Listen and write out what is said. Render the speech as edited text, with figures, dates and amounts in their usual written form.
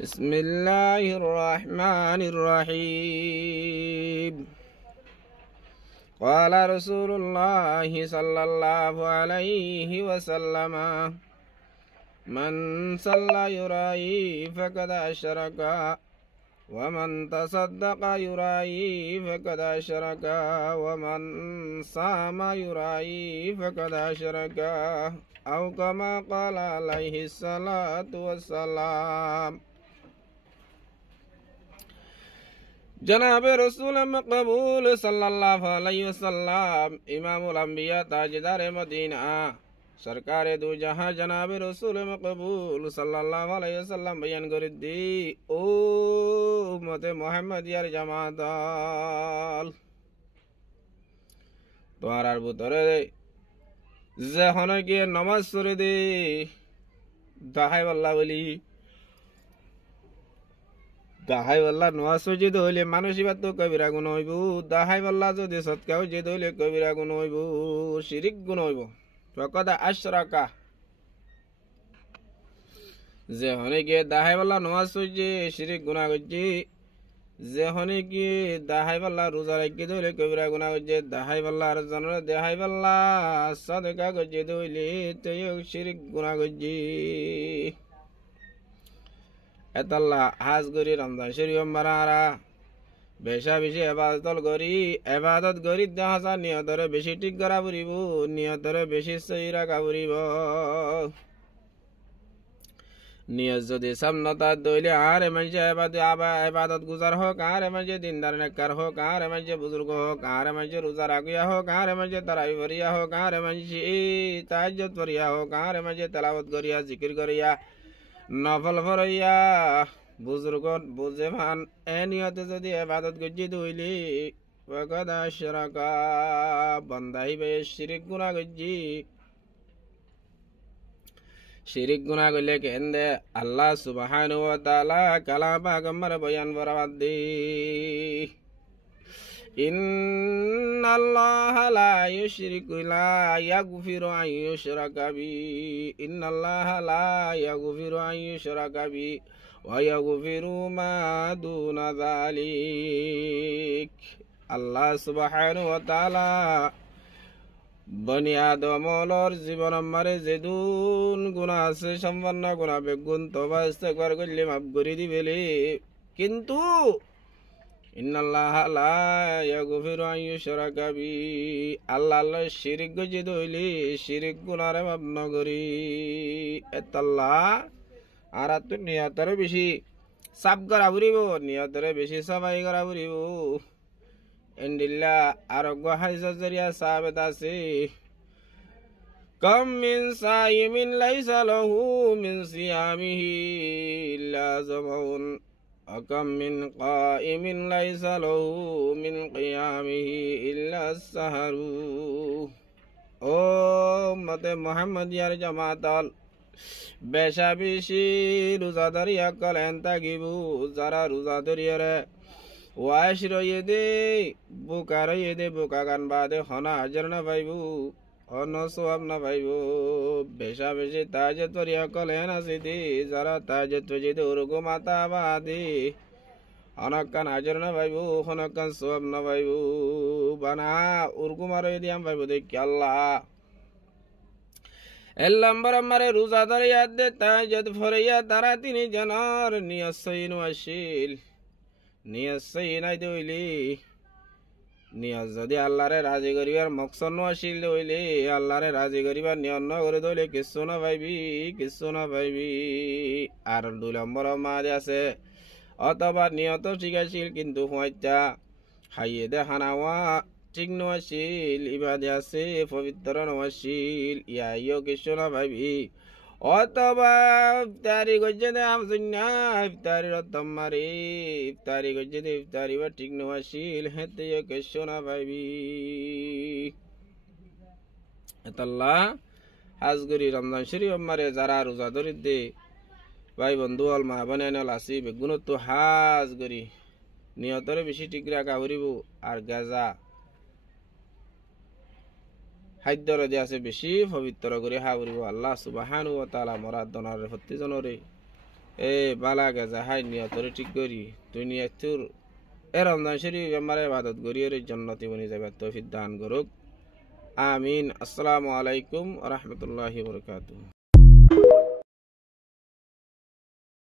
بسم الله الرحمن الرحيم. قال رسول الله صلى الله عليه وسلم: من صلى يرائي فقد أشرك، ومن تصدق يرائي فقد أشرك، ومن صام يرائي فقد أشرك، أو كما قال عليه الصلاة والسلام. जनाब रसूल मकबूल सल्लल्लाहु अलैहि वसल्लम इमामुल अंबिया ताजदार मदीना सरकार दो जहां जनाब रसूल मकबूल सल्लल्लाहु अलैहि वसल्लम बयान करिद्दी ओ उम्मते मुहम्मदियार জামাতাল তোয়ারার ভিতরে যে হনকে নামাজ পড়ে দে দাহাই আল্লাহ বলি দাহাই আল্লাহ নওয়াজ যদি হইলে মানসিবাদ তো কবিরা গুণ হইব, দাহাই আল্লাহ যদি সৎকাও যদি হইলে কবিরা গুণ হইব, শিরিক গুণ হইব। ফকদ আশরাকা যে হনেকে দাহাই আল্লাহ নওয়াজ পড়ছে শিরিক গুনাহ করছে, যে হনেকে দাহাই আল্লাহ রোজা রাখতে হইলে কবিরা গুনাহ করছে, দাহাই আল্লাহ আর জানরে দেহাই আল্লাহ সাদকা করছে হইলে তেও শিরিক গুনাহ করছে। এতাল্লাহ হাজ করি রমজান শরীফ মারারা বেশা বেশি এবাদত করি দেখা নিয়তরে বেশি ঠিক করা ফুরিব, নিয়তরে বেশি সহি রাখা ফুরিব। নিয়ত যদি সামনতা দইলে আর মানুষে এবাদত গুজার হোক, আর মানুষে দিনদার নেককার হোক, আর মানুষে বুজুর্গ হোক, আর মানুষে রোজা রাখিয়া হোক, আর মানুষে তারাই ভরিয়া হোক, আর মানুষে তাহাজ্জুদ করিয়া হোক, আর মানুষে তেলাওয়াত করিয়া জিকির করিয়া নফল ফরাইয়া বুজুর্গ বুঝে মান এ নিয়তে যদি ইবাদত গজ্জি দইলি ফাকাদ আশরাকা বান্দাই বে শিরিক গুনাহ গজ্জি। শিরিক গুনাহ করলে কেন্দে আল্লাহ সুবহানাহু ওয়া তাআলা কালাম পাগম্বর বয়ান ফরমাদ্দি ইন্নাল্লাহা লা ইউশরিকু লা ইয়াগফিরু আন ইউশরাকা বি ইন্নাল্লাহা লা ইয়াগফিরু আন ইউশরাকা বি ওয়া ইয়াগফিরু মা দুনা যালিক। আল্লাহ সুবহানাহু ওয়া তাআলা বনি আদমর জীবন আমারে যেদুন গুনাহ আছে সম্পন্ন গুনাহ বেগুন তওবা ইস্তেগফার করলে মাফ করে দিবেলে, কিন্তু ইন্নাল্লাহা লা ইয়াগফিরু আন ইউশরাকা বি আল্লাহ শিরিক গজে দইলে শিরিক গুনাহরে মাফ নগরি। এতাল্লাহ আর তো নিয়তরে বেশি সাফ করা ফুরিব, নিয়তরে বেশি সাফাই করা ফুরিব। ইন্দিল্লা আরোগ্য হাদিসের জরিয়া সাহাবেত আছে কম মিন সাইমিন লাইসা লাহু মিন সিয়ামিহি ইল্লা যামাউন وكم من قائم ليس له من قيامه إلا السهر। ও উম্মতে মুহাম্মদিয়ার জামাতাল বেশা বেশি রোজাদারি আকল এন্তাগিব, যারা রোজা ধরিয়ারে ওয়াশ রয়ে দে বোকা রয়ে দে বোকা গান বাদে হনা হাজার না পাইব, অন্য সওয়াব না পাইব। বেশা বেশি তাহাজ্জুদ পড়ি আকল এন আছে দে, যারা তাহাজ্জুদ পড়ি দে ওরকম মাতা বাদে অনকান হাজার না পাইব, অনকান সওয়াব না পাইব। বানা ওরকম আর দিয়াম পাইব দেখি আল্লাহ এল্লাম্বার আমারে রোজাদার ইয়াদ দে তাহাজ্জুদ ফরিয়া তারা তিনি জানার নিয়ত সইন ওয়াশিল নিয়ত সই নাই দইলি নিয়ত যদি আল্লাহরে রাজি করিবার মকসদ নশীল হইলে আল্লাহরে রাজি করিবার নিয়ত ন করে দইলে কিছু না পাইবি, কিছু না পাইবি। আর 2 নম্বর মাঝে আছে অথবা নিয়ত ঠিক আছিল কিন্তু হইতা খাইয়ে দে হানাওয়া ঠিক নশীল ইবাদে আছে পবিত্র নশীল ইয়াইও কিছু না পাইবি। অথবা ইফতারি গজে দে আমজুন্না ইফতারি রতমারি ইফতারি গজে দে ইফতারি বা ঠিক নশীল হেতে কিছু না পাইবি। এতাল্লাহ হাজগরি রমজান শরীফ আমারে যারা রোজা ধরি দে ভাই বন্ধু আল মা বানাইনাল আসি বেগুন তো হাজগরি নিয়তরে বেশি ঠিক রাখা হরিব। আর গাজা খাদ্যর যে আছে বেশি পবিত্র করে হা করিব। আল্লাহ সুবহানাহু ওয়া তাআলা মরাদ দনার প্রত্যেকজনরে এ বালা গাজা হাই নিয়তরে ঠিক করি দুনিয়া তোর এ রমজান শরীফ আমার ইবাদত করি এর জান্নাতি বনি যাবে তৌফিক দান করুক আমিন। আসসালামু আলাইকুম ওয়া রাহমাতুল্লাহি ওয়া বারাকাতুহু।